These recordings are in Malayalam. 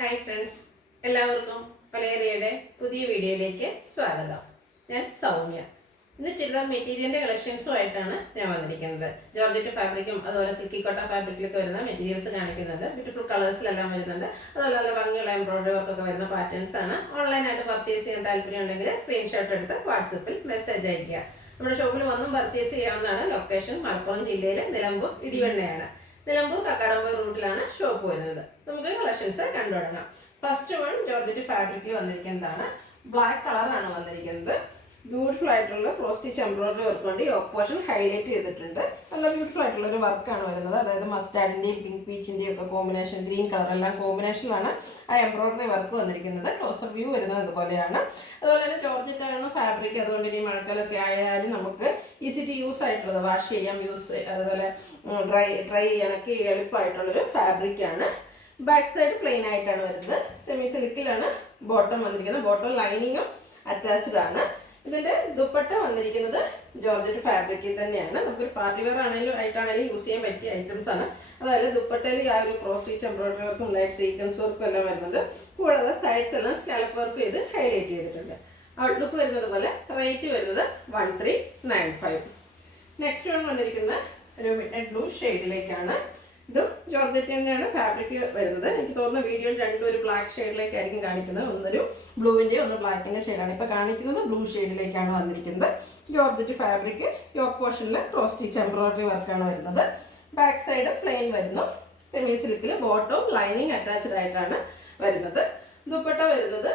ഹായ് ഫ്രണ്ട്സ്, എല്ലാവർക്കും പലേറിയയുടെ പുതിയ വീഡിയോയിലേക്ക് സ്വാഗതം. ഞാൻ സൗമ്യ. ഇന്ന് ചുരിദാർ മെറ്റീരിയലിൻ്റെ കളക്ഷൻസുമായിട്ടാണ് ഞാൻ വന്നിരിക്കുന്നത്. ജോർജറ്റ് ഫാബ്രിക്കും അതുപോലെ സിൽക്കി കോട്ട ഫാബ്രിക്കിലൊക്കെ വരുന്ന മെറ്റീരിയൽസ് കാണിക്കുന്നുണ്ട്. ബ്യൂട്ടിഫുൾ കളേഴ്സിലെല്ലാം വരുന്നുണ്ട്. അതുപോലെ നല്ല ഭംഗിയുള്ള എംബ്രോയിഡറി വർക്കൊക്കെ വരുന്ന പാറ്റേൺസ് ആണ്. ഓൺലൈനായിട്ട് പർച്ചേസ് ചെയ്യാൻ താല്പര്യം ഉണ്ടെങ്കിൽ സ്ക്രീൻഷോട്ട് എടുത്ത് വാട്സപ്പിൽ മെസ്സേജ് അയയ്ക്കുക. നമ്മുടെ ഷോപ്പിൽ വന്നും പർച്ചേസ് ചെയ്യാവുന്നതാണ്. ലൊക്കേഷൻ മലപ്പുറം ജില്ലയിലെ നിലമ്പൂർ ഇടിവണ്ണയാണ്. നിലമ്പൂർ കക്കാടമ്പൂർ റൂട്ടിലാണ് ഷോപ്പ് വരുന്നത്. നമുക്ക് കളക്ഷൻസ് കണ്ടു തുടങ്ങാം. ഫസ്റ്റ് വൺ ജോർജറ്റ് ഫാബ്രിക്കിൽ വന്നിരിക്കുന്നതാണ്. ബ്ലാക്ക് കളറാണ് വന്നിരിക്കുന്നത്. ബ്യൂട്ടിഫുൾ ആയിട്ടുള്ള ക്രോസ് സ്റ്റിച്ച് എംബ്രോയിഡറി വർക്ക് കൊണ്ട് ഈ പോർഷൻ ഹൈലൈറ്റ് ചെയ്തിട്ടുണ്ട്. നല്ല ബ്യൂട്ടിഫുൾ ആയിട്ടുള്ള ഒരു വർക്കാണ് വരുന്നത്. അതായത് മസ്റ്റാർഡിൻ്റെയും പിങ്ക് പീച്ചിൻ്റെയും ഒക്കെ കോമ്പിനേഷൻ, ഗ്രീൻ കളർ എല്ലാം കോമ്പിനേഷനിലാണ് ആ എംബ്രോയിഡറി വർക്ക് വന്നിരിക്കുന്നത്. ക്ലോസർ വ്യൂ വരുന്നത് ഇതുപോലെയാണ്. അതുപോലെ തന്നെ ജോർജറ്റ് ആണ് ഫാബ്രിക്. അതുകൊണ്ട് ഇനി മഴക്കാലമൊക്കെ ആയാലും നമുക്ക് ഈസി ടു യൂസ് ആയിട്ടുള്ളത്, വാഷ് ചെയ്യാം, അതുപോലെ ഡ്രൈ ചെയ്യാനൊക്കെ എളുപ്പമായിട്ടുള്ളൊരു ഫാബ്രിക്കാണ്. ബാക്ക് സൈഡ് പ്ലെയിൻ ആയിട്ടാണ് വരുന്നത്. സെമി സിൽക്കിലാണ് ബോട്ടം വന്നിരിക്കുന്നത്. ബോട്ടം ലൈനിങ്ങും അറ്റാച്ച്ഡ് ആണ്. ഇതിൻ്റെ ദുപ്പട്ട വന്നിരിക്കുന്നത് ജോർജറ്റ് ഫാബ്രിക്കിൽ തന്നെയാണ്. നമുക്കൊരു പാർട്ടി വെയർ ആയിട്ടാണെങ്കിലും യൂസ് ചെയ്യാൻ പറ്റിയ ഐറ്റംസ് ആണ്. അതായത് ദുപ്പട്ടയിൽ ആ ഒരു ക്രോസ് സ്റ്റിച്ച് എംബ്രോയിഡറി വർക്കും ലൈറ്റ് സീക്വൻസ് വർക്കും എല്ലാം വരുന്നുണ്ട്. കൂടാതെ സൈഡ്സ് എല്ലാം സ്കാലപ്പ് വർക്ക് ചെയ്ത് ഹൈലൈറ്റ് ചെയ്തിട്ടുണ്ട്. ഔട്ട്ലുക്ക് വരുന്നത് പോലെ. റേറ്റ് വരുന്നത് 1395. നെക്സ്റ്റ് വൺ വന്നിരിക്കുന്നത് ഒരു മിഡ്നൈറ്റ് ബ്ലൂ ഷെയ്ഡിലേക്കാണ്. ഇതും ജോർജറ്റ് തന്നെയാണ് ഫാബ്രിക് വരുന്നത്. എനിക്ക് തോന്നുന്ന വീഡിയോയിൽ രണ്ടും ഒരു ബ്ലാക്ക് ഷെയ്ഡിലേക്കായിരിക്കും കാണിക്കുന്നത്. ഒന്നൊരു ബ്ലൂവിൻ്റെ ഒന്ന് ബ്ലാക്കിൻ്റെ ഷെയ്ഡാണ്. ഇപ്പോൾ കാണിക്കുന്നത് ബ്ലൂ ഷെയ്ഡിലേക്കാണ് വന്നിരിക്കുന്നത്. Georgette fabric. യോക്ക് പോർഷനിൽ ക്രോസ് സ്റ്റിച്ച് എംബ്രോയിഡറി വർക്കാണ് വരുന്നത്. ബാക്ക് സൈഡ് പ്ലെയിൻ വരുന്നു. സെമി സിൽക്കിൽ ബോട്ടവും ലൈനിങ് അറ്റാച്ച്ഡ് ആയിട്ടാണ് വരുന്നത്. ദുപ്പട്ട വരുന്നത്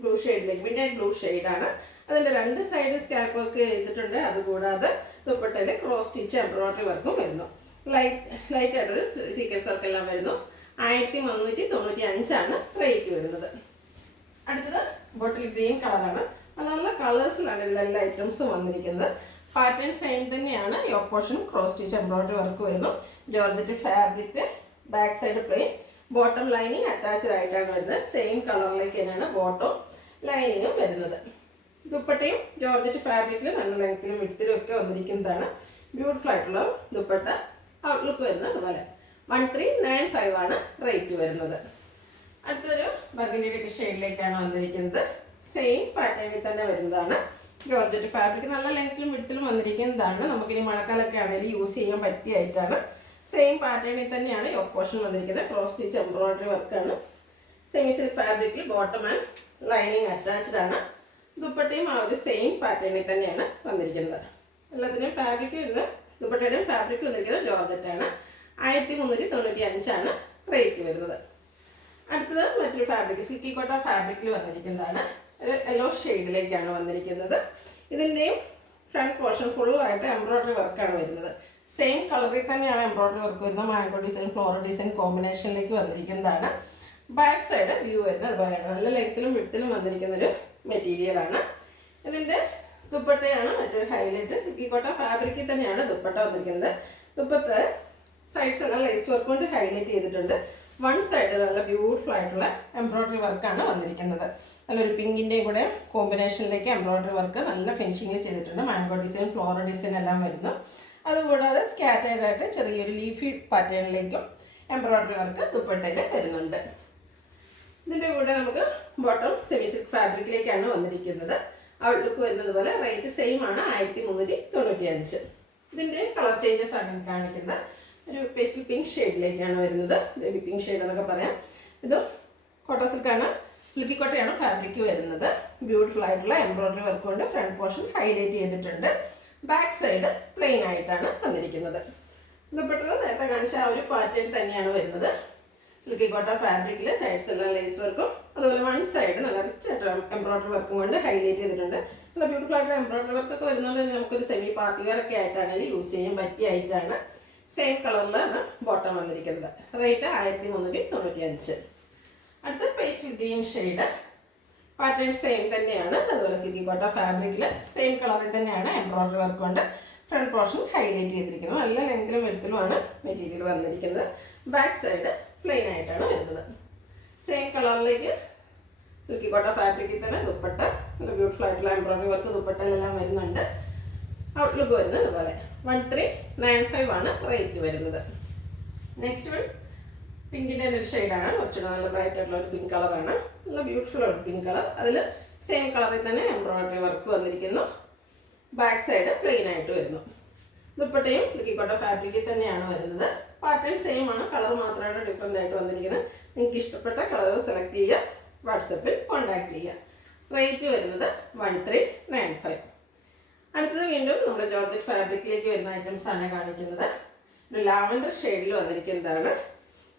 ബ്ലൂ ഷെയ്ഡിലേക്ക്, മിഡ്നൈറ്റ് ബ്ലൂ ഷെയ്ഡാണ്. അതിൻ്റെ രണ്ട് സൈഡ് സ്കാൽപ്പ് വർക്ക് ചെയ്തിട്ടുണ്ട്. അതുകൂടാതെ ദുപ്പട്ടയിൽ ക്രോസ് സ്റ്റിച്ച് എംബ്രോയിഡറി വർക്കും വരുന്നു. ലൈറ്റ് ആയിട്ടൊരു സീക്വൻസ് വർക്ക് എല്ലാം വരുന്നു. 1395 റേറ്റ് വരുന്നത്. അടുത്തത് ബോട്ടിൽ ഗ്രീൻ കളറാണ്. നല്ല കളേഴ്സിലാണ് എല്ലാ ഐറ്റംസും വന്നിരിക്കുന്നത്. പാറ്റേൺ സെയിം തന്നെയാണ്. Yoke portion cross stitch embroidery work വരുന്നു. Georgette fabric. Back side plain. Bottom lining attached ആയിട്ടാണ് വരുന്നത്. സെയിം കളറിലേക്ക് തന്നെയാണ് ബോട്ടം ലൈനിങ്ങും വരുന്നത്. ദുപ്പട്ടയും ജോർജറ്റ് ഫാബ്രിക്കിൽ നല്ല ലെങ്ത്തിലും വിഡ്ത്തിലും ഒക്കെ വന്നിരിക്കുന്നതാണ്. ബ്യൂട്ടിഫുൾ ആയിട്ടുള്ള ദുപ്പട്ട. ഔട്ട്ലുക്ക് വരുന്നത് അതുപോലെ. 1395 ആണ് റേറ്റ് വരുന്നത്. അടുത്തൊരു ബർഗൻഡി ഷെയ്ഡിലേക്കാണ് വന്നിരിക്കുന്നത്. സെയിം പാറ്റേണിൽ തന്നെ വരുന്നതാണ്. ജോർജറ്റ് ഫാബ്രിക് നല്ല ലെങ്ത്തിലും വിഡ്ത്തിലും വന്നിരിക്കുന്നതാണ്. നമുക്കിനി മഴക്കാലമൊക്കെ ആണെങ്കിൽ യൂസ് ചെയ്യാൻ പറ്റിയായിട്ടാണ്. സെയിം പാറ്റേണിൽ തന്നെയാണ് യോക്ക് പോർഷൻ വന്നിരിക്കുന്നത്. ക്രോസ് സ്റ്റിച്ച് എംബ്രോയിഡറി വർക്കാണ്. സെമി സിൽക്ക് ഫാബ്രിക്കിൽ ബോട്ടം ആൻഡ് ലൈനിങ് അറ്റാച്ച്ഡ് ആണ്. ദുപ്പട്ടയും ആ ഒരു സെയിം പാറ്റേണിൽ തന്നെയാണ് വന്നിരിക്കുന്നത്. എല്ലാത്തിനും ഫാബ്രിക് വരുന്നത്, ദുപ്പട്ടയുടെയും ഫാബ്രിക് വന്നിരിക്കുന്നത് ജോർജറ്റാണ്. 1395 റേറ്റ് വരുന്നത്. അടുത്തത് മറ്റൊരു ഫാബ്രിക്, സിൽക്കി കോട്ട ഫാബ്രിക്കിൽ വന്നിരിക്കുന്നതാണ്. ഒരു യെല്ലോ ഷെയ്ഡിലേക്കാണ് വന്നിരിക്കുന്നത്. ഇതിൻ്റെയും ഫ്രണ്ട് പോർഷൻ ഫുള്ളായിട്ട് എംബ്രോയിഡറി വർക്കാണ് വരുന്നത്. സെയിം കളറിൽ തന്നെയാണ് എംബ്രോയിഡറി വർക്ക് വരുന്നത്. മാംഗോ ഡിസൈൻ, ഫ്ലോറൽ ഡിസൈൻ കോമ്പിനേഷനിലേക്ക് വന്നിരിക്കുന്നതാണ്. ബാക്ക് സൈഡ് വ്യൂ വരുന്നത് അതുപോലെയാണ്. നല്ല ലെങ്ത്തിലും വിഡ്ത്തിലും വന്നിരിക്കുന്നൊരു മെറ്റീരിയലാണ്. ഇതിൻ്റെ ദുപ്പട്ടയാണ് മറ്റൊരു ഹൈലൈറ്റ്. സിൽക്കി കോട്ട ഫാബ്രിക്കിൽ തന്നെയാണ് ദുപ്പട്ട വന്നിരിക്കുന്നത്. ദുപ്പട്ട സൈഡ്സ് എല്ലാം ലേസ് വർക്ക് കൊണ്ട് ഹൈലൈറ്റ് ചെയ്തിട്ടുണ്ട്. വൺ സൈഡ് നല്ല ബ്യൂട്ടിഫുൾ ആയിട്ടുള്ള എംബ്രോയിഡറി വർക്കാണ് വന്നിരിക്കുന്നത്. നല്ലൊരു പിങ്കിൻ്റെയും കൂടെ കോമ്പിനേഷനിലേക്ക് എംബ്രോയിഡറി വർക്ക് നല്ല ഫിനിഷിങ് ചെയ്തിട്ടുണ്ട്. മാംഗോ ഡിസൈൻ, ഫ്ലോറൽ ഡിസൈൻ എല്ലാം വരുന്നു. അതുകൂടാതെ സ്കാറ്റേർഡ് ആയിട്ട് ചെറിയൊരു ലീഫി പാറ്റേണിലേക്കും എംബ്രോയിഡറി വർക്ക് ദുപ്പട്ടയിൽ വരുന്നുണ്ട്. ഇതിൻ്റെ കൂടെ നമുക്ക് ബോട്ടം സെമി സിൽക്ക് ഫാബ്രിക്കിലേക്കാണ് വന്നിരിക്കുന്നത്. ഔട്ട്ലുക്ക് വരുന്നത് പോലെ. റേറ്റ് സെയിം ആണ്, 1395. ഇതിൻ്റെ കളർ ചേഞ്ചസ് ആണ് കാണിക്കുന്നത്. ഒരു പേസ്റ്റൽ പിങ്ക് ഷെയ്ഡിലേക്കാണ് വരുന്നത്. ബേബി പിങ്ക് ഷെയ്ഡ് എന്നൊക്കെ പറയാം. ഇത് കോട്ട സിൽക്കാണ്, സിൽക്കി കോട്ടയാണ് ഫാബ്രിക് വരുന്നത്. ബ്യൂട്ടിഫുൾ ആയിട്ടുള്ള എംബ്രോയിഡറി വർക്ക് കൊണ്ട് ഫ്രണ്ട് പോർഷൻ ഹൈലൈറ്റ് ചെയ്തിട്ടുണ്ട്. ബാക്ക് സൈഡ് പ്ലെയിൻ ആയിട്ടാണ് വന്നിരിക്കുന്നത്. ദുപ്പട്ട നേരത്തെ കാണിച്ച ആ ഒരു പാറ്റേൺ തന്നെയാണ് വരുന്നത്. സിൽക്കി കോട്ട ഫാബ്രിക്കിൽ സൈഡ്സ് എല്ലാം ലേസ് വർക്കും അതുപോലെ വൺ സൈഡ് നല്ല റിച്ച് ആയിട്ട് എംബ്രോയിഡറി വർക്കും കൊണ്ട് ഹൈലൈറ്റ് ചെയ്തിട്ടുണ്ട്. നല്ല ബ്യൂട്ടിഫുൾ ആയിട്ട് എംബ്രോയിഡറി വർക്കൊക്കെ വരുന്നത് നമുക്കൊരു സെമി പാർട്ടി വെയർ ഒക്കെ ആയിട്ടാണെങ്കിൽ യൂസ് ചെയ്യാൻ പറ്റിയ ആയിട്ടാണ്. സെയിം കളറിലാണ് ബോട്ടം വന്നിരിക്കുന്നത്. റേറ്റ് 1395. അടുത്ത pastel green shade. Pattern same തന്നെയാണ്. അതുപോലെ സിൽക്കി കോട്ട ഫാബ്രിക്കിൽ സെയിം കളറിൽ തന്നെയാണ് എംബ്രോയിഡറി വർക്ക് കൊണ്ട് ഫ്രണ്ട് പോർഷൻ ഹൈലൈറ്റ് ചെയ്തിരിക്കുന്നത്. നല്ല ലെങ്തിലും വെടുത്തിലുമാണ് മെറ്റീരിയൽ വന്നിരിക്കുന്നത്. ബാക്ക് സൈഡ് പ്ലെയിൻ ആയിട്ടാണ് വരുന്നത്. സെയിം കളറിലേക്ക് സിൽക്കി കോട്ട ഫാബ്രിക്കിൽ തന്നെ ദുപ്പട്ട നല്ല ബ്യൂട്ടിഫുൾ ആയിട്ടുള്ള എംബ്രോയിഡറി വർക്ക് ദുപ്പട്ടയിലെല്ലാം വരുന്നുണ്ട്. ഔട്ട്ലുക്ക് വരുന്നത് അതുപോലെ. 1395 റേറ്റ് വരുന്നത്. നെക്സ്റ്റ് വൺ പിങ്കിൻ്റെ തന്നെ ഒരു ഷെയ്ഡാണ്, കുറച്ചുകൂടെ നല്ല ബ്രൈറ്റ് ആയിട്ടുള്ള ഒരു പിങ്ക് കളറാണ്, നല്ല ബ്യൂട്ടിഫുൾ ഒരു പിങ്ക് കളർ. അതിൽ സെയിം കളറിൽ തന്നെ എംബ്രോയിഡറി വർക്ക് വന്നിരിക്കുന്നു. ബാക്ക് സൈഡ് പ്ലെയിൻ ആയിട്ട് വരുന്നു. ദുപ്പട്ടയും സിൽക്കി കോട്ടൺ ഫാബ്രിക്കിൽ തന്നെയാണ് വരുന്നത്. പാറ്റേൺ സെയിം ആണ്, കളർ മാത്രമാണ് ഡിഫറെൻ്റ് ആയിട്ട് വന്നിരിക്കുന്നത്. നിങ്ങൾക്ക് ഇഷ്ടപ്പെട്ട കളർ സെലക്ട് ചെയ്യുക, വാട്സപ്പിൽ കോൺടാക്ട് ചെയ്യുക. റേറ്റ് വരുന്നത് 1395. അടുത്തത് വീണ്ടും നമ്മുടെ ജോർജറ്റ് ഫാബ്രിക്കിലേക്ക് വരുന്ന ഐറ്റംസ് ആണ് കാണിക്കുന്നത്. ഒരു ലാവൻഡർ ഷെയ്ഡിൽ വന്നിരിക്കുന്നതാണ്.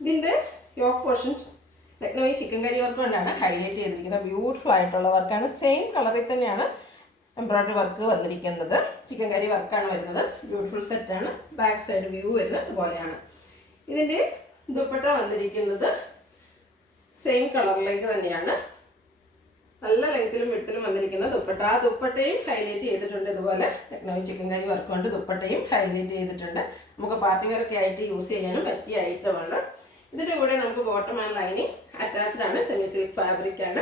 ഇതിൻ്റെ യോക്ക് പോർഷൻ ലക്നൗയി ചിക്കൻ കറി വർക്ക് കൊണ്ടാണ് ഹൈലൈറ്റ് ചെയ്തിരിക്കുന്നത്. ബ്യൂട്ടിഫുൾ ആയിട്ടുള്ള വർക്കാണ്. സെയിം കളറിൽ തന്നെയാണ് എംബ്രോയിഡറി വർക്ക് വന്നിരിക്കുന്നത്. ചിക്കൻ കറി വർക്കാണ് വരുന്നത്. ബ്യൂട്ടിഫുൾ സെറ്റാണ്. ബാക്ക് സൈഡ് വ്യൂ വരുന്നത് ഇതുപോലെയാണ്. ഇതിൻ്റെ ദുപ്പട്ട വന്നിരിക്കുന്നത് സെയിം കളറിലേക്ക് തന്നെയാണ്. നല്ല ലെങ്ത്തിലും വിഡ്ത്തിലും വന്നിരിക്കുന്ന ദുപ്പട്ട. ആ ദുപ്പട്ടയും ഹൈലൈറ്റ് ചെയ്തിട്ടുണ്ട്. ഇതുപോലെ ലക്നൗയി ചിക്കൻ കറി വർക്ക് കൊണ്ട് ദുപ്പട്ടയും ഹൈലൈറ്റ് ചെയ്തിട്ടുണ്ട്. നമുക്ക് പാർട്ടി വെയർ ഒക്കെ ആയിട്ട് യൂസ് ചെയ്യാനും പറ്റിയ ഐറ്റമാണ്. ഇതിൻ്റെ കൂടെ നമുക്ക് ബോട്ടം ആൻഡ് ലൈനിങ് അറ്റാച്ച്ഡ് ആണ്. സെമി സിൽക്ക് ഫാബ്രിക് ആണ്.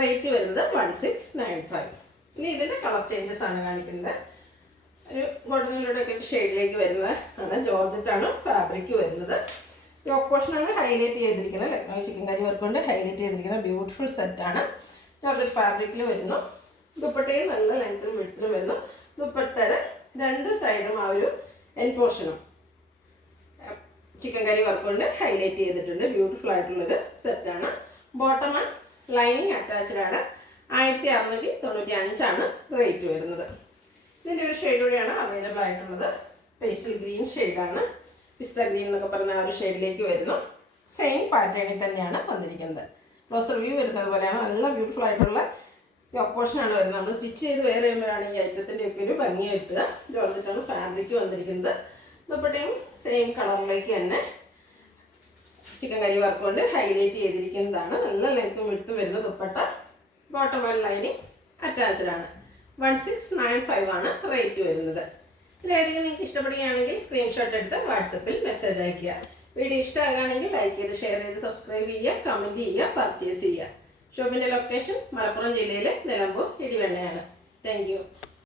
റേറ്റ് വരുന്നത് 1695. ഇനി ഇതിൻ്റെ കളർ ചേഞ്ചസ് ആണ് കാണിക്കുന്നത്. ഒരു ഗോൾഡനിലൂടെ ഒക്കെ ഷെയ്ഡിലേക്ക് വരുന്നത് ആണ്. ജോർജറ്റാണ് ഫാബ്രിക് വരുന്നത്. യോക്ക് പോർഷനാണ് ഹൈലൈറ്റ് ചെയ്തിരിക്കുന്നത്. ലക്നൗയി ചിക്കൻ കറി വർക്ക് കൊണ്ട് ഹൈലൈറ്റ് ചെയ്തിരിക്കുന്ന ബ്യൂട്ടിഫുൾ സെറ്റാണ്. ജോർജറ്റ് ഫാബ്രിക്കിൽ വരുന്നു. ദുപ്പട്ടയും നല്ല ലെങ്ത്തിലും വിഡ്ത്തിലും വരുന്നു. ദുപ്പട്ടയുടെ രണ്ട് സൈഡും ആ ഒരു എൻ പോർഷനും ചിക്കൻ കറി വർക്ക് കൊണ്ട് ഹൈലൈറ്റ് ചെയ്തിട്ടുണ്ട്. ബ്യൂട്ടിഫുൾ ആയിട്ടുള്ളൊരു സെറ്റാണ്. ബോട്ടം ആൻഡ് ലൈനിങ് അറ്റാച്ച്ഡ് ആണ്. 1695 റേറ്റ് വരുന്നത്. ഇതിൻ്റെ ഒരു ഷെയ്ഡ് കൂടിയാണ് അവൈലബിൾ ആയിട്ടുള്ളത്. പേസ്റ്റൽ ഗ്രീൻ ഷെയ്ഡാണ്. പിസ്ത ഗ്രീൻ എന്നൊക്കെ പറയുന്ന ആ ഒരു ഷെയ്ഡിലേക്ക് വരുന്നു. സെയിം പാറ്റേണിൽ തന്നെയാണ് വന്നിരിക്കുന്നത്. ക്ലോസർ വ്യൂ വരുന്നത് പോലെയാണ്. നല്ല ബ്യൂട്ടിഫുൾ ആയിട്ടുള്ള യോക്ക് പോർഷനാണ് വരുന്നത്. നമ്മൾ സ്റ്റിച്ച് ചെയ്ത് വേറെ ചെയ്യുമ്പോഴാണ് ഈ ഐറ്റത്തിൻ്റെ ഒക്കെ ഒരു ഭംഗി കിട്ടുക. ജോർജറ്റാണ് ഫാബ്രിക് വന്നിരിക്കുന്നത്. ദുപ്പട്ടയും സെയിം കളറിലേക്ക് തന്നെ ചിക്കൻ കറി വർക്ക് കൊണ്ട് ഹൈലൈറ്റ് ചെയ്തിരിക്കുന്നതാണ്. നല്ല ലെങ്ത്തും വിഡ്ത്തും വരുന്ന dupatta. Bottom and lining attached ആണ്. 1695 റേറ്റ് വരുന്നത്. ഇതിലേതെങ്കിലും നിങ്ങൾക്ക് ഇഷ്ടപ്പെടുകയാണെങ്കിൽ സ്ക്രീൻഷോട്ട് എടുത്ത് വാട്സപ്പിൽ മെസ്സേജ് അയയ്ക്കുക. വീഡിയോ ഇഷ്ടമാകുകയാണെങ്കിൽ ലൈക്ക് ചെയ്ത് ഷെയർ ചെയ്ത് സബ്സ്ക്രൈബ് ചെയ്യുക, കമൻറ്റ് ചെയ്യുക, പർച്ചേസ് ചെയ്യുക. ഷോപ്പിൻ്റെ ലൊക്കേഷൻ മലപ്പുറം ജില്ലയിലെ നിലമ്പൂർ ഇടിവണ്ണയാണ്. Thank you.